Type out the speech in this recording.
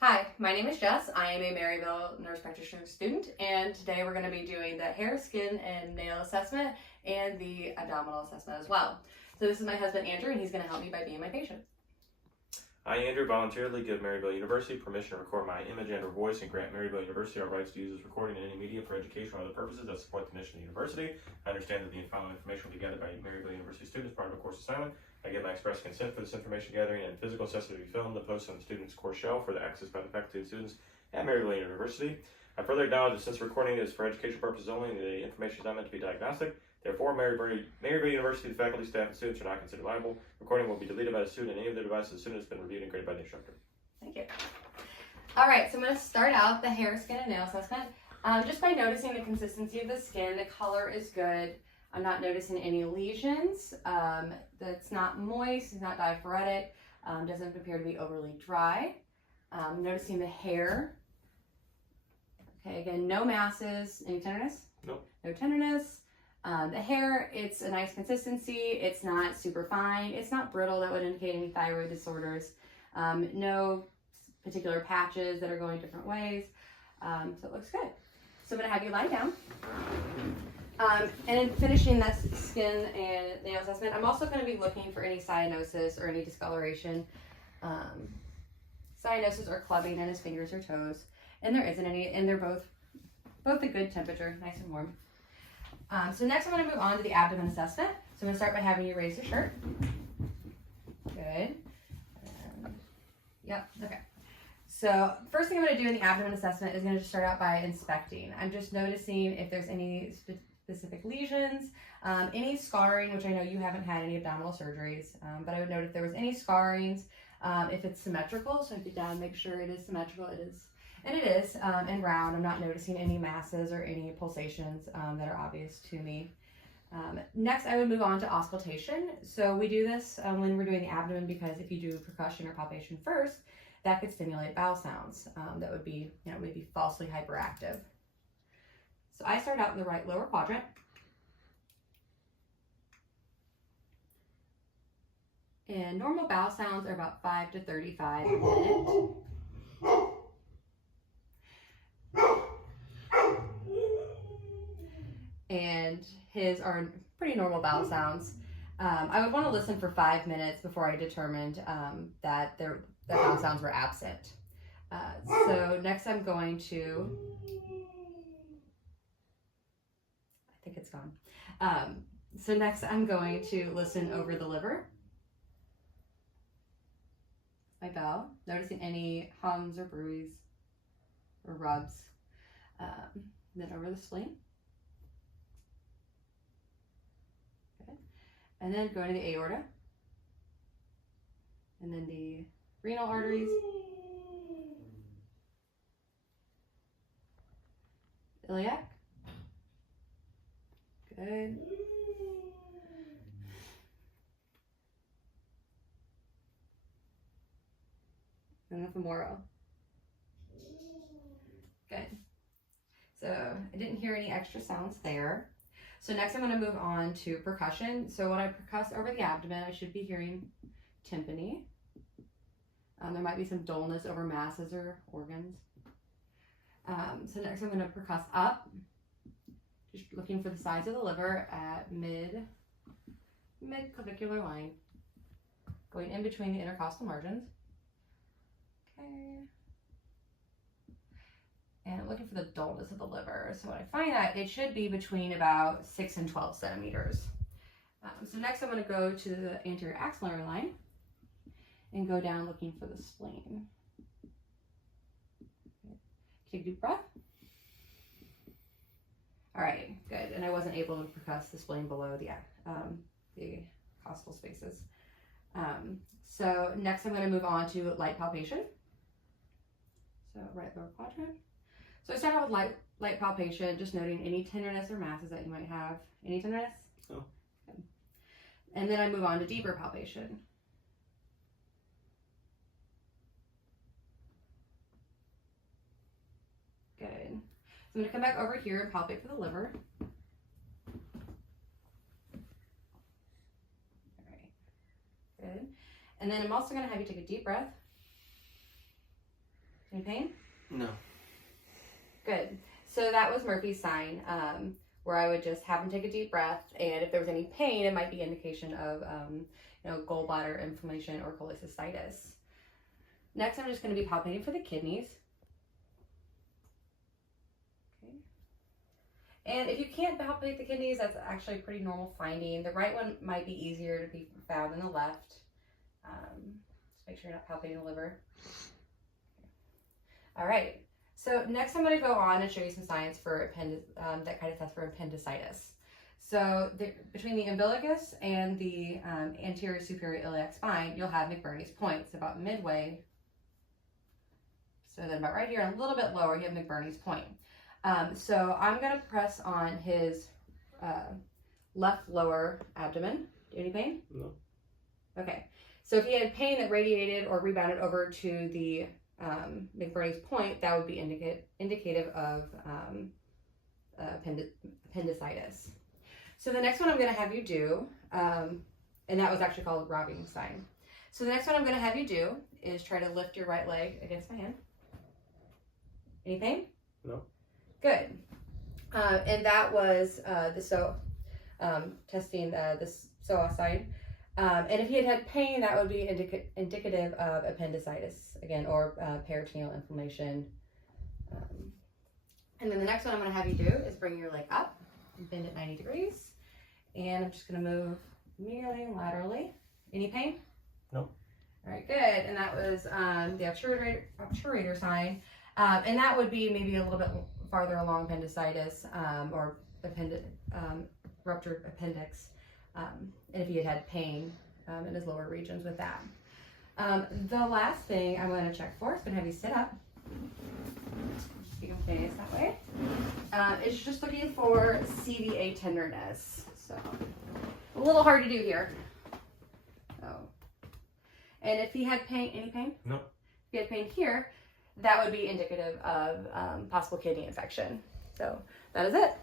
Hi, my name is Jess. I am a Maryville nurse practitioner student, and today we're going to be doing the hair, skin, and nail assessment and the abdominal assessment as well. So this is my husband Andrew, and he's going to help me by being my patient. I, Andrew, voluntarily give Maryville University permission to record my image and or voice and grant Maryville University our rights to use this recording in any media for educational or other purposes that support the mission of the university. I understand that the following information will be gathered by Maryville University students as part of a course assignment. I give my express consent for this information gathering and physical assessment to be filmed and posted on the student's course shell for the access by the faculty and students at Maryville University. I further acknowledge that since recording is for educational purposes only and the information is not meant to be diagnostic, therefore, Maryville University, the faculty, staff, and students are not considered liable. Recording will be deleted by the student and any of the devices the student has been reviewed and graded by the instructor. Thank you. All right, so I'm going to start out the hair, skin, and nail assessment. Just by noticing the consistency of the skin, the color is good. I'm not noticing any lesions. That's not moist, it's not diaphoretic, doesn't appear to be overly dry. Noticing the hair. Okay, again, no masses. Any tenderness? Nope. No tenderness. The hair, it's a nice consistency. It's not super fine. It's not brittle. That would indicate any thyroid disorders. No particular patches that are going different ways. So it looks good. So I'm going to have you lie down. And in finishing that skin and nail assessment, I'm also going to be looking for any cyanosis or any discoloration. Cyanosis or clubbing in his fingers or toes. And there isn't any, and they're both a good temperature, nice and warm. So next I'm going to move on to the abdomen assessment. So I'm going to start by having you raise your shirt. Good. Yep, okay. So first thing I'm going to do in the abdomen assessment is going to just start out by inspecting. I'm just noticing if there's any specific lesions, any scarring, which I know you haven't had any abdominal surgeries, but I would note if there was any scarrings, if it's symmetrical, so I get down and make sure it is symmetrical. It is. And it is, and round. I'm not noticing any masses or any pulsations that are obvious to me. Next, I would move on to auscultation. So we do this when we're doing the abdomen because if you do percussion or palpation first, that could stimulate bowel sounds. That would be, maybe falsely hyperactive. So I start out in the right lower quadrant. And normal bowel sounds are about 5 to 35 a minute. And his are pretty normal bowel sounds. I would want to listen for 5 minutes before I determined that the bowel sounds were absent. So next I'm going to, I think it's gone. So next I'm going to listen over the liver. My bowel, noticing any hums or bruise or rubs. Then over the spleen. And then go to the aorta, and then the renal arteries, iliac, good, and the femoral, good. So I didn't hear any extra sounds there. So next I'm going to move on to percussion. So when I percuss over the abdomen, I should be hearing tympany. There might be some dullness over masses or organs. So next I'm going to percuss up, just looking for the size of the liver at mid-clavicular line, going in between the intercostal margins. Okay. And I'm looking for the dullness of the liver. So when I find that, it should be between about 6 and 12 centimeters. So next I'm going to go to the anterior axillary line and go down looking for the spleen. Take a deep breath. All right, good. And I wasn't able to percuss the spleen below the costal spaces. So next I'm going to move on to light palpation. So right lower quadrant. So I start out with light palpation, just noting any tenderness or masses that you might have. Any tenderness? No. Good. And then I move on to deeper palpation. Good. So I'm going to come back over here and palpate for the liver. All right. Good. And then I'm also going to have you take a deep breath. Any pain? No. Good. So that was Murphy's sign, where I would just have him take a deep breath, and if there was any pain, it might be indication of gallbladder inflammation or cholecystitis. Next, I'm just going to be palpating for the kidneys. Okay. And if you can't palpate the kidneys, that's actually a pretty normal finding. The right one might be easier to be found than the left. Just make sure you're not palpating the liver. All right. So next I'm going to go on and show you some signs for that kind of test for appendicitis. So between the umbilicus and the anterior superior iliac spine, you'll have McBurney's point. It's about midway. So then about right here, a little bit lower, you have McBurney's point. So I'm going to press on his left lower abdomen. Do you have any pain? No. Okay. So if he had pain that radiated or rebounded over to the McBurney's point, that would be indicative of appendicitis. So the next one I'm going to have you do, and that was actually called robbing sign. So the next one I'm going to have you do is try to lift your right leg against my hand. Any pain? No. Good. And that was testing the psoas sign. And if he had pain, that would be indicative of appendicitis, again, or peritoneal inflammation. And then the next one I'm going to have you do is bring your leg up and bend it 90 degrees. And I'm just going to move merely and laterally. Any pain? No. All right, good. And that was the obturator sign. And that would be maybe a little bit farther along appendicitis or ruptured appendix. And if he had pain in his lower regions with that. The last thing I'm going to check for is going to have you sit up. Just keep him face that way. It's just looking for CVA tenderness. So a little hard to do here. So, and if he had pain, any pain? No. If he had pain here, that would be indicative of possible kidney infection. So that is it.